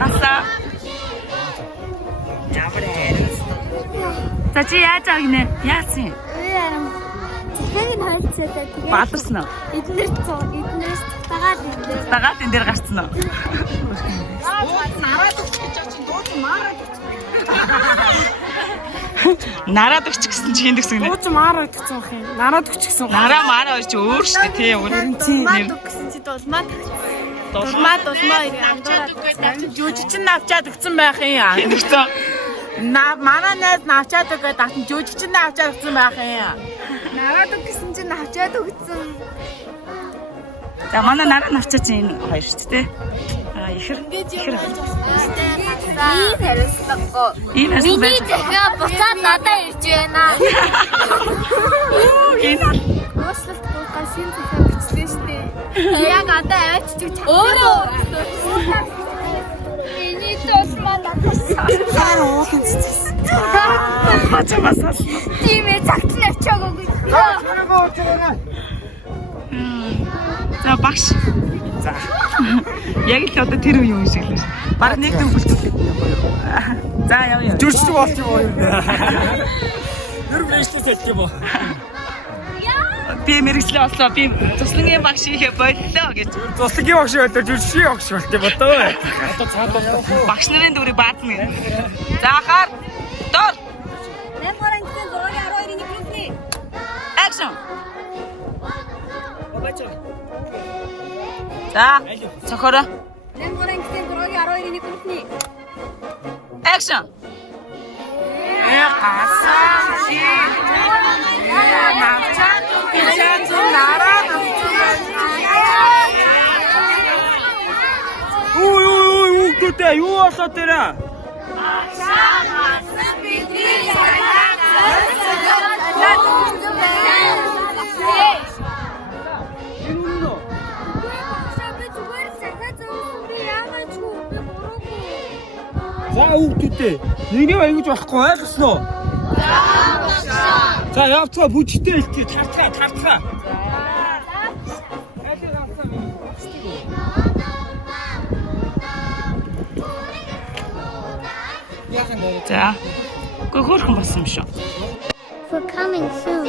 아싸. За чи яаж аа гинэ? Яасан? Хэн хайцаатай тэгээ. Баатарсан уу? Эднэрт тагаад энэ. Дагаад энэ дээр гарцсан уу? Нараад өгч гэж чинь дууч маараад өгч. Нараад өгч гэсэн чи хин гэсэн гинэ? Дууч маараад өгсөн байх юм. Нараад өгч гэсэн. Нараа маараа хоёр чи өөр шүү дээ тий. Маад өгсөн чи дулмаад. Дулмаад ирээ андуураад. Жүжигчин навчаад өгсөн байх юм. Хин гэсэн? Манай найз навчаад өгөөд татан жүжигчин навчаад өгсөн байх юм. Нараад өгсөн чи навчаад өгсөн. За манай нараа навчаа чи энэ хоёр шүү дээ. Аа ихэр. Ийм хариуцлагагүй. Ийм хариуцлага. Миний захиа буцаад надад ирж байна. Энэ Ууслалт гоо шин захиа бичлээ штэ. Яг одоо авчиж өөрөө. Миний тос манаа. Сар уухан цэцэс. хачамаас. Тийм ээ цагт нь очиагүй. За багш. За. Яг л одоо тэр үе юм шиг л байна. Бараг нэг дэн бүлцэлтэй юм байна. За яв. Жүрчтэй болч юм уу? Юу гэрчтэй сэлт юм уу? Би мэрэгчлээ боллоо. Би цуслангийн багш ихе боллоо гэж. Цуслагийн багш болоо жүрчийн багш болт юм бодоо. Одоо цаад болоо. Багш нарын дүрийг баадна. За хаар. Дор. Нэморангтэн зургийн 12-ийн группны. Action. За. Цохороо. Нэморангтэн зургийн 12-ийн группны. Action. Хасан чи. Навчаад гэж нараад өгсөн. Ой үгтэй юу болоо тэрэ? За үгтэй. Нэгээ аягүй болохгүй ойлгосноо? За явцгаа бүжигтэй хэлтий тарцгаа. За. Гү хөөрхөн болсон юм шүү. For coming soon.